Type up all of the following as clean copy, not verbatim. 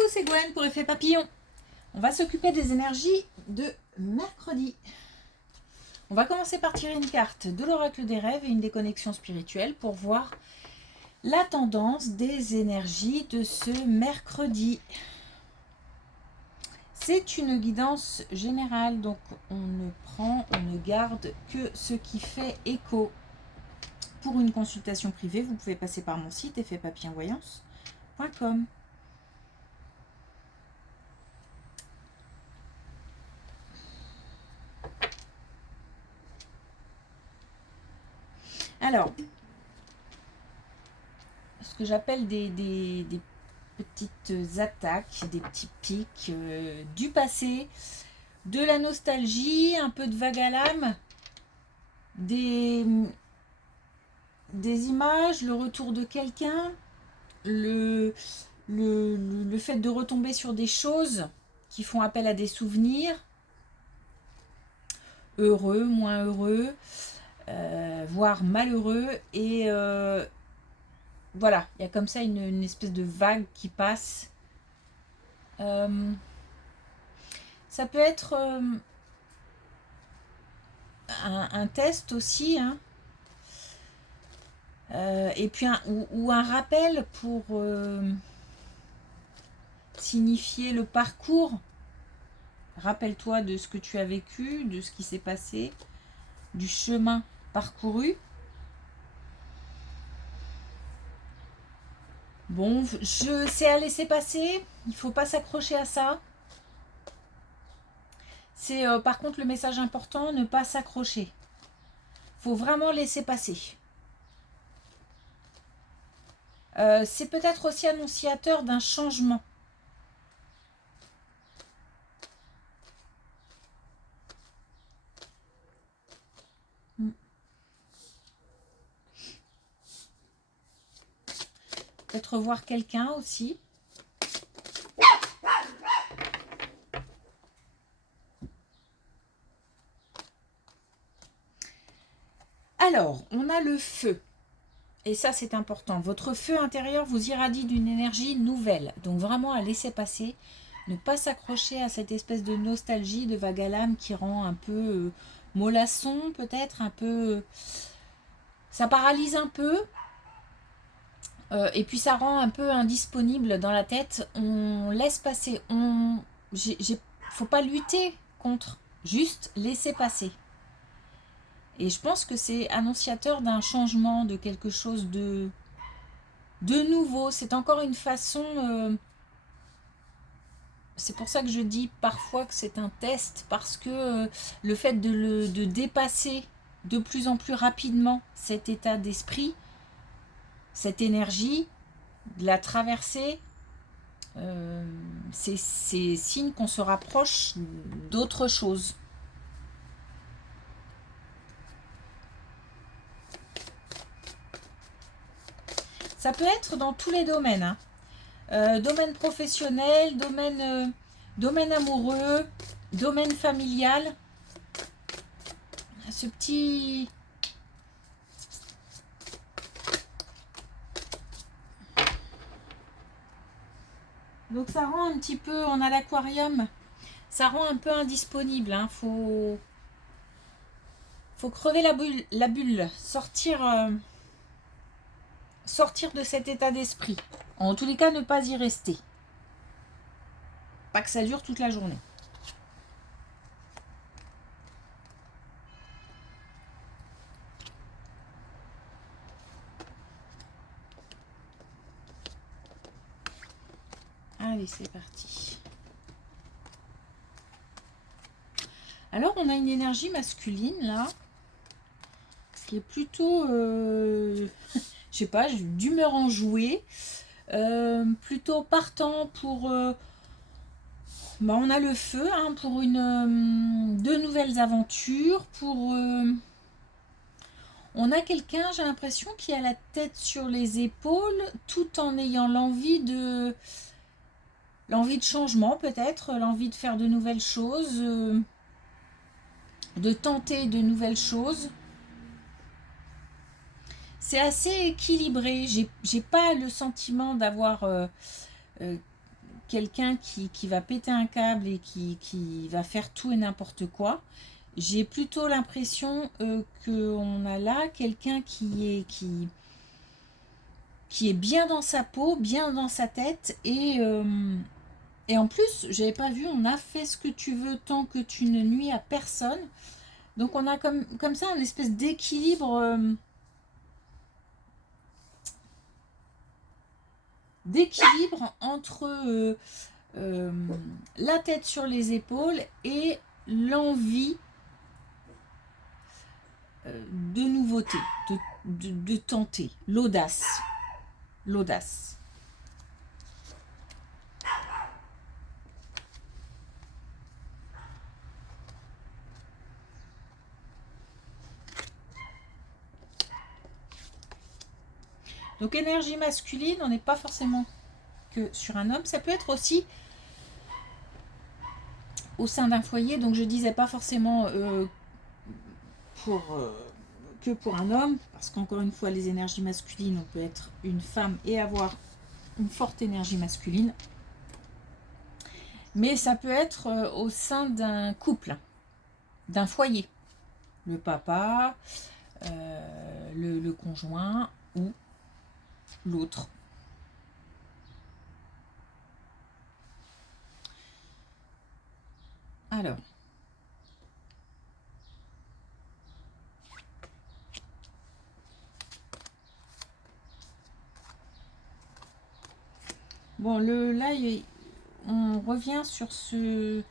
Coucou, c'est Gwen pour Effet Papillon. On va s'occuper des énergies de mercredi. On va commencer par tirer une carte de l'oracle des rêves et une déconnexion spirituelle pour voir la tendance des énergies de ce mercredi. C'est une guidance générale, donc on ne garde que ce qui fait écho. Pour une consultation privée, vous pouvez passer par mon site effetpapillonvoyance.com. Alors, ce que j'appelle des petites attaques, des petits pics du passé, de la nostalgie, un peu de vague à l'âme, des images, le retour de quelqu'un, le fait de retomber sur des choses qui font appel à des souvenirs, heureux, moins heureux, voire malheureux, et voilà, il y a comme ça une espèce de vague qui passe. Ça peut être un test aussi, hein. Et puis ou un rappel pour signifier le parcours. Rappelle-toi de ce que tu as vécu, de ce qui s'est passé, du chemin parcouru. Bon, je sais à laisser passer, il ne faut pas s'accrocher à ça. C'est par contre le message important, ne pas s'accrocher. Il faut vraiment laisser passer. C'est peut-être aussi annonciateur d'un changement. Peut-être voir quelqu'un aussi. Alors, on a le feu. Et ça, c'est important. Votre feu intérieur vous irradie d'une énergie nouvelle. Donc, vraiment à laisser passer. Ne pas s'accrocher à cette espèce de nostalgie, de vague à l'âme qui rend un peu mollasson, peut-être. Un peu... Ça paralyse un peu. Et puis, ça rend un peu indisponible dans la tête. On laisse passer. Faut pas lutter contre. Juste laisser passer. Et je pense que c'est annonciateur d'un changement, de quelque chose de nouveau. C'est encore une façon... c'est pour ça que je dis parfois que c'est un test, parce que le fait de dépasser de plus en plus rapidement cet état d'esprit, cette énergie, de la traverser, c'est signe qu'on se rapproche d'autre chose. Ça peut être dans tous les domaines, hein. Domaine professionnel, domaine amoureux, domaine familial. Ce petit... Donc ça rend un petit peu... On a l'aquarium. Ça rend un peu indisponible, hein. Faut crever la bulle. Sortir de cet état d'esprit. En tous les cas, ne pas y rester. Pas que ça dure toute la journée. Allez, c'est parti. Alors, on a une énergie masculine, là, qui est plutôt... je sais pas, d'humeur enjouée. Plutôt partant pour... on a le feu, hein, pour de nouvelles aventures, pour... on a quelqu'un, j'ai l'impression, qui a la tête sur les épaules, tout en ayant l'envie de changement, peut-être, l'envie de faire de nouvelles choses, de tenter de nouvelles choses. C'est assez équilibré. J'ai pas le sentiment d'avoir quelqu'un qui va péter un câble et qui va faire tout et n'importe quoi. J'ai plutôt l'impression qu'on a là quelqu'un qui est bien dans sa peau, bien dans sa tête, et en plus, j'avais pas vu, on a fait ce que tu veux tant que tu ne nuis à personne. Donc on a comme ça une espèce d'équilibre entre la tête sur les épaules et l'envie de nouveauté, de tenter, l'audace. L'audace. Donc énergie masculine, on n'est pas forcément que sur un homme. Ça peut être aussi au sein d'un foyer. Donc je disais pas forcément que pour un homme. Parce qu'encore une fois, les énergies masculines, on peut être une femme et avoir une forte énergie masculine. Mais ça peut être au sein d'un couple, d'un foyer. Le papa, le conjoint ou l'autre. Alors. Bon, là, on revient sur ce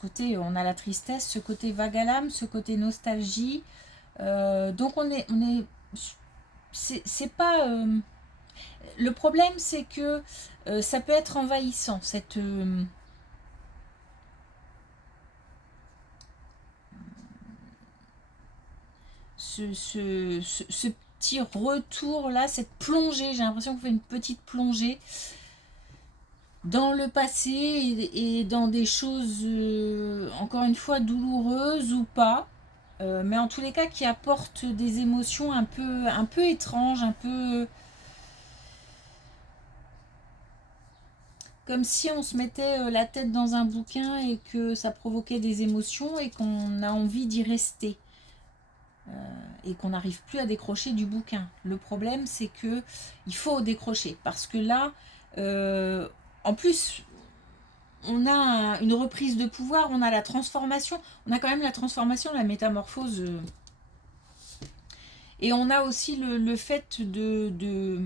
côté, on a la tristesse, ce côté vague à l'âme, ce côté nostalgie. Donc c'est pas... le problème, c'est que ça peut être envahissant, ce petit retour là, cette plongée, j'ai l'impression qu'on fait une petite plongée dans le passé et dans des choses, encore une fois, douloureuses ou pas, mais en tous les cas qui apportent des émotions un peu étranges, un peu comme si on se mettait la tête dans un bouquin et que ça provoquait des émotions et qu'on a envie d'y rester. Et qu'on n'arrive plus à décrocher du bouquin. Le problème, c'est que il faut décrocher parce que là, en plus, on a une reprise de pouvoir, on a la transformation, on a quand même la transformation, la métamorphose, et on a aussi le fait de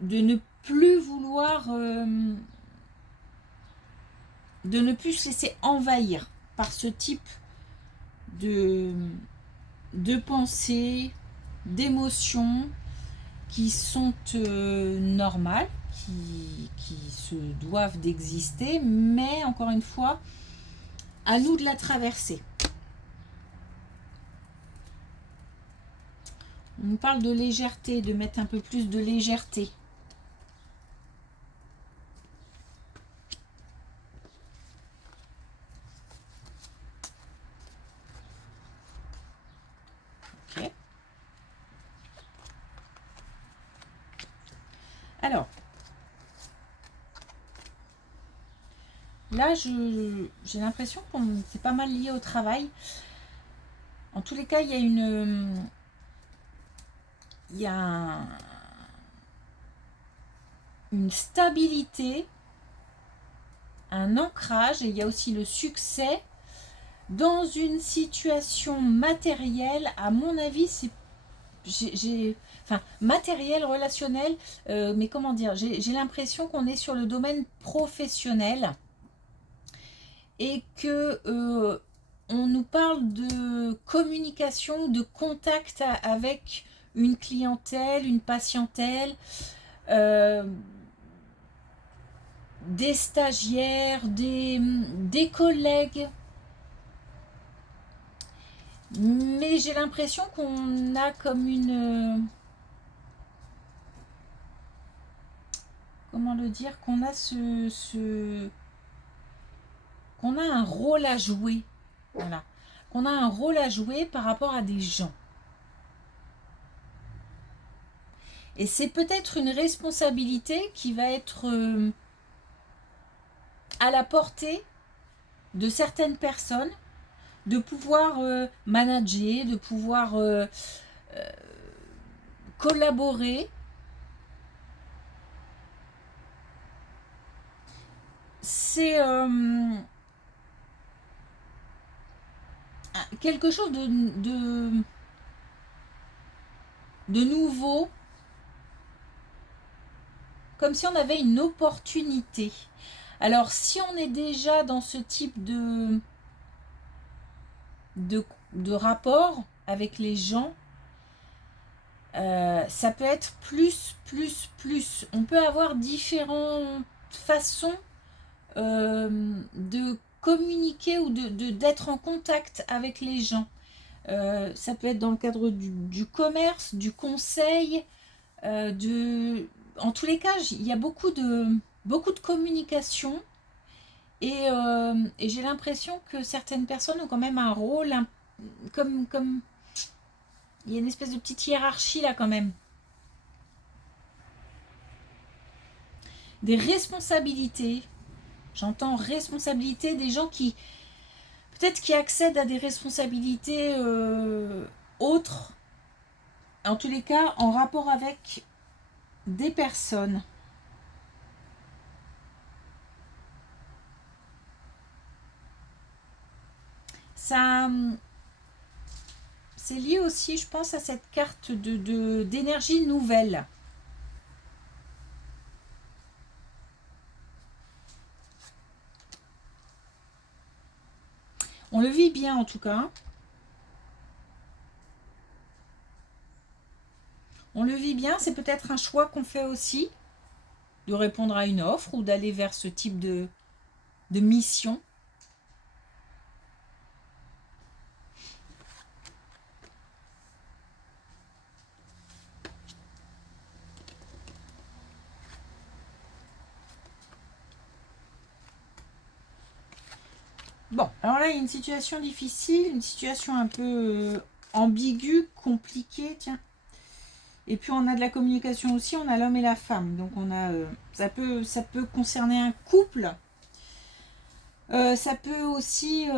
ne plus vouloir, de ne plus se laisser envahir par ce type de pensées, d'émotions qui sont normales, qui se doivent d'exister, mais encore une fois, à nous de la traverser. On nous parle de légèreté, de mettre un peu plus de légèreté. Ok. Alors, là, j'ai l'impression que c'est pas mal lié au travail. En tous les cas, il y a une stabilité, un ancrage, et il y a aussi le succès dans une situation matérielle. À mon avis, c'est matériel, relationnel, mais comment dire, j'ai l'impression qu'on est sur le domaine professionnel et que on nous parle de communication, de contact avec une clientèle, une patientèle, des stagiaires, des collègues. Mais j'ai l'impression qu'on a comme une... comment le dire? Qu'on a qu'on a un rôle à jouer. Voilà. Qu'on a un rôle à jouer par rapport à des gens. Et c'est peut-être une responsabilité qui va être à la portée de certaines personnes, de pouvoir manager, de pouvoir collaborer. C'est quelque chose de nouveau, comme si on avait une opportunité. Alors, si on est déjà dans ce type de rapport avec les gens, ça peut être plus. On peut avoir différentes façons de communiquer ou d'être en contact avec les gens. Ça peut être dans le cadre du commerce, du conseil, en tous les cas, il y a beaucoup de communication et j'ai l'impression que certaines personnes ont quand même un rôle comme il y a une espèce de petite hiérarchie là quand même. Des responsabilités. J'entends responsabilité des gens qui peut-être qui accèdent à des responsabilités autres, en tous les cas en rapport avec des personnes. Ça, c'est lié aussi, je pense, à cette carte d'énergie nouvelle. On le vit bien en tout cas. On le vit bien, c'est peut-être un choix qu'on fait aussi, de répondre à une offre ou d'aller vers ce type de mission. Bon, alors là, il y a une situation difficile, une situation un peu ambiguë, compliquée, tiens. Et puis on a de la communication aussi, on a l'homme et la femme. Donc on a ça peut concerner un couple. Ça peut aussi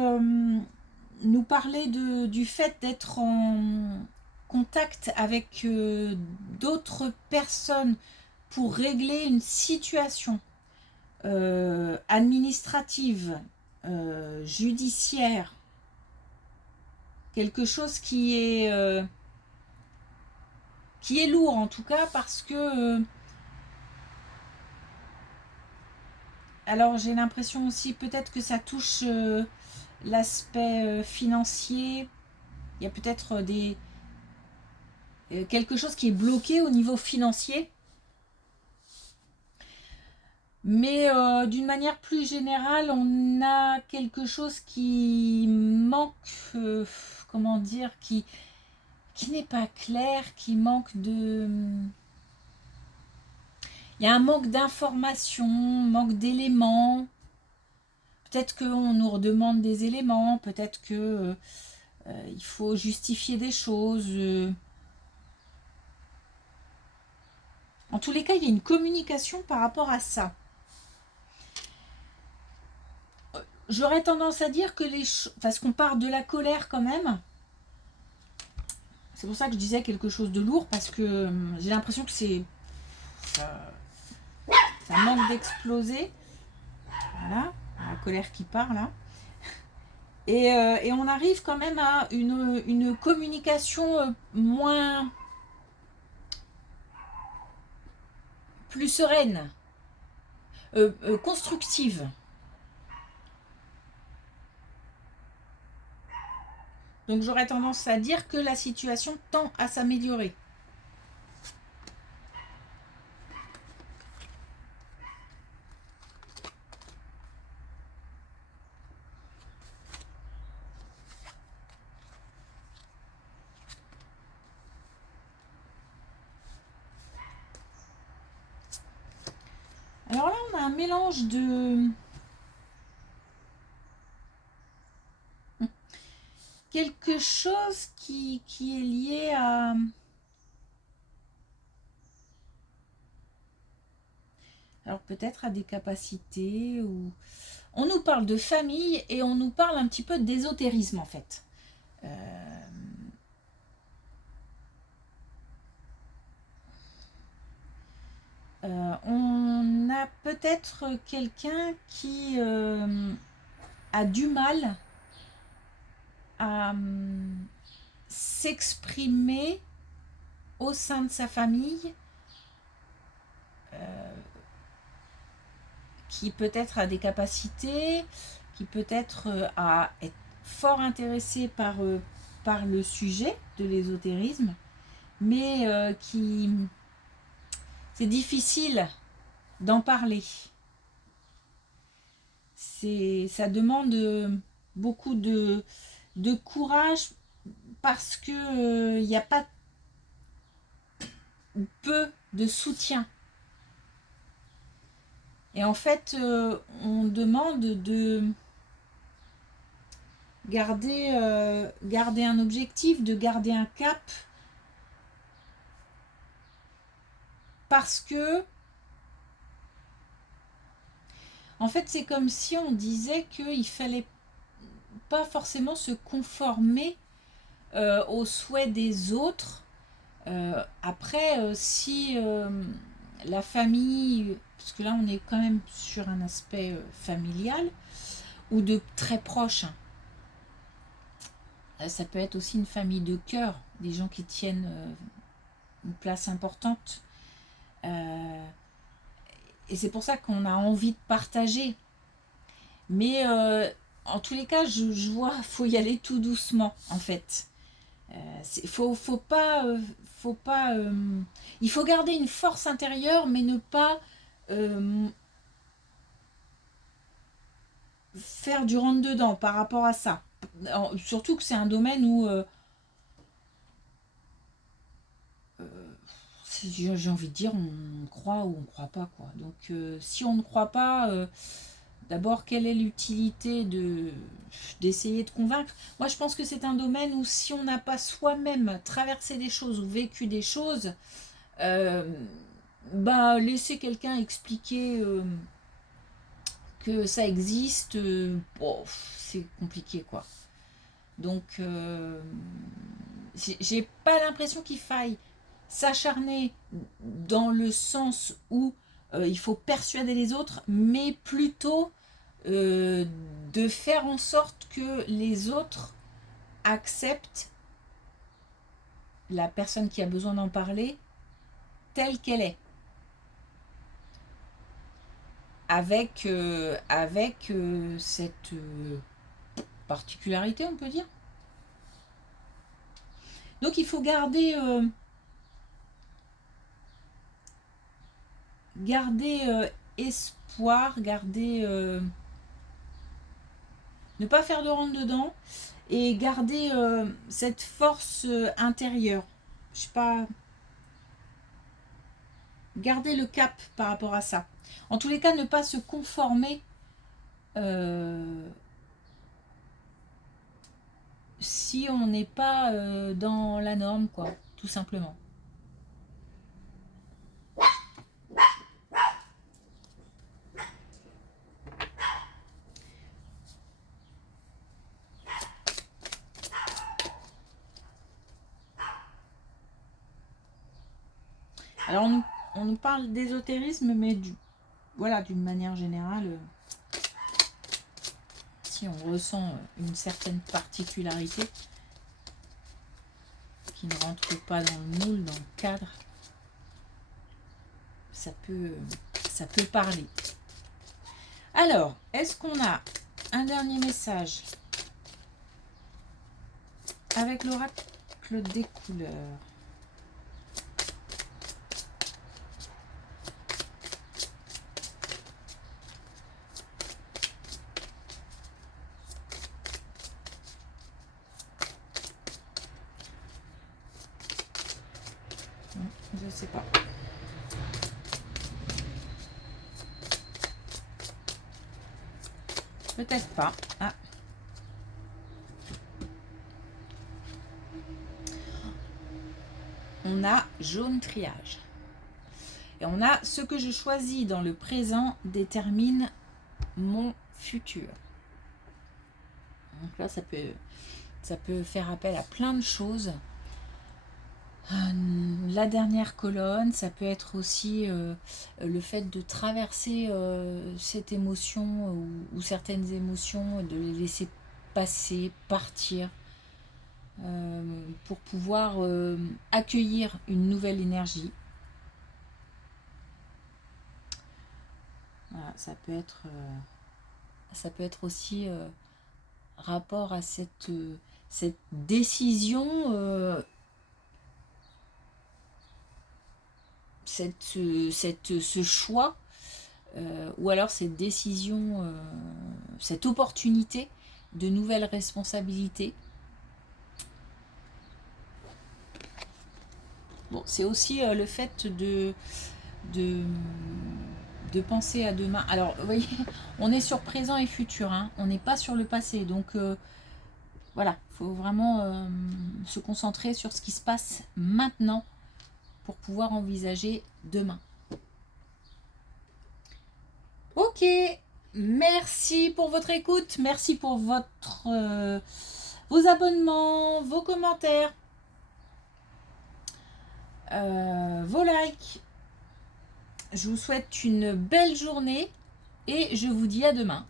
nous parler du fait d'être en contact avec d'autres personnes pour régler une situation administrative, judiciaire, quelque chose qui est lourd en tout cas parce que alors j'ai l'impression aussi peut-être que ça touche l'aspect financier. Il y a peut-être quelque chose qui est bloqué au niveau financier. Mais d'une manière plus générale, on a quelque chose qui manque, comment dire, qui n'est pas clair, qui manque de... Il y a un manque d'informations, manque d'éléments. Peut-être qu'on nous redemande des éléments, peut-être que il faut justifier des choses. En tous les cas, il y a une communication par rapport à ça. J'aurais tendance à dire que parce qu'on part de la colère quand même. C'est pour ça que je disais quelque chose de lourd, parce que j'ai l'impression que ça manque d'exploser. Voilà, la colère qui part là. Et on arrive quand même à une communication plus sereine, constructive. Donc j'aurais tendance à dire que la situation tend à s'améliorer. Alors là, on a un mélange de... quelque chose qui est lié à... Alors peut-être à des capacités ou... On nous parle de famille et on nous parle un petit peu d'ésotérisme en fait. On a peut-être quelqu'un qui a du mal à s'exprimer au sein de sa famille, qui peut-être a des capacités, qui peut-être a être fort intéressé par le sujet de l'ésotérisme, mais qui c'est difficile d'en parler. Ça demande beaucoup de courage parce que il n'y a pas peu de soutien. Et en fait, on demande de garder un objectif, de garder un cap, parce que, en fait, c'est comme si on disait qu'il fallait pas forcément se conformer aux souhaits des autres. Après, si la famille, parce que là on est quand même sur un aspect familial ou de très proche, hein. Ça peut être aussi une famille de cœur, des gens qui tiennent une place importante. Et c'est pour ça qu'on a envie de partager. Mais en tous les cas, je vois, faut y aller tout doucement en fait. Faut pas, il faut garder une force intérieure, mais ne pas faire du rentre-dedans par rapport à ça. Surtout que c'est un domaine où j'ai envie de dire on croit ou on ne croit pas quoi. Donc si on ne croit pas, d'abord quelle est l'utilité d'essayer de convaincre. Moi je pense que c'est un domaine où si on n'a pas soi-même traversé des choses ou vécu des choses, laisser quelqu'un expliquer que ça existe, bon, c'est compliqué quoi. Donc j'ai pas l'impression qu'il faille s'acharner dans le sens où il faut persuader les autres, mais plutôt de faire en sorte que les autres acceptent la personne qui a besoin d'en parler telle qu'elle est. Avec cette particularité, on peut dire. Donc il faut garder espoir, ne pas faire de rentre dedans et garder cette force intérieure. Je sais pas, garder le cap par rapport à ça. En tous les cas, ne pas se conformer si on n'est pas dans la norme, quoi, tout simplement. Alors on nous parle d'ésotérisme, mais voilà, d'une manière générale, si on ressent une certaine particularité qui ne rentre pas dans le moule, dans le cadre, ça peut parler. Alors, est-ce qu'on a un dernier message avec l'oracle des couleurs? Je sais pas. Peut-être pas. Ah. On a jaune triage. Et on a ce que je choisis dans le présent détermine mon futur. Donc là, ça peut faire appel à plein de choses. La dernière colonne, ça peut être aussi le fait de traverser cette émotion ou certaines émotions, de les laisser passer, partir, pour pouvoir accueillir une nouvelle énergie. Voilà, ça peut être aussi rapport à cette décision, ce choix, ou alors cette décision, cette opportunité de nouvelles responsabilités. Bon, c'est aussi le fait de penser à demain. Alors, vous voyez, on est sur présent et futur, hein, on n'est pas sur le passé. Donc, voilà, il faut vraiment se concentrer sur ce qui se passe maintenant pour pouvoir envisager demain. Ok, merci pour votre écoute, merci pour vos abonnements, vos commentaires, vos likes. Je vous souhaite une belle journée et je vous dis à demain.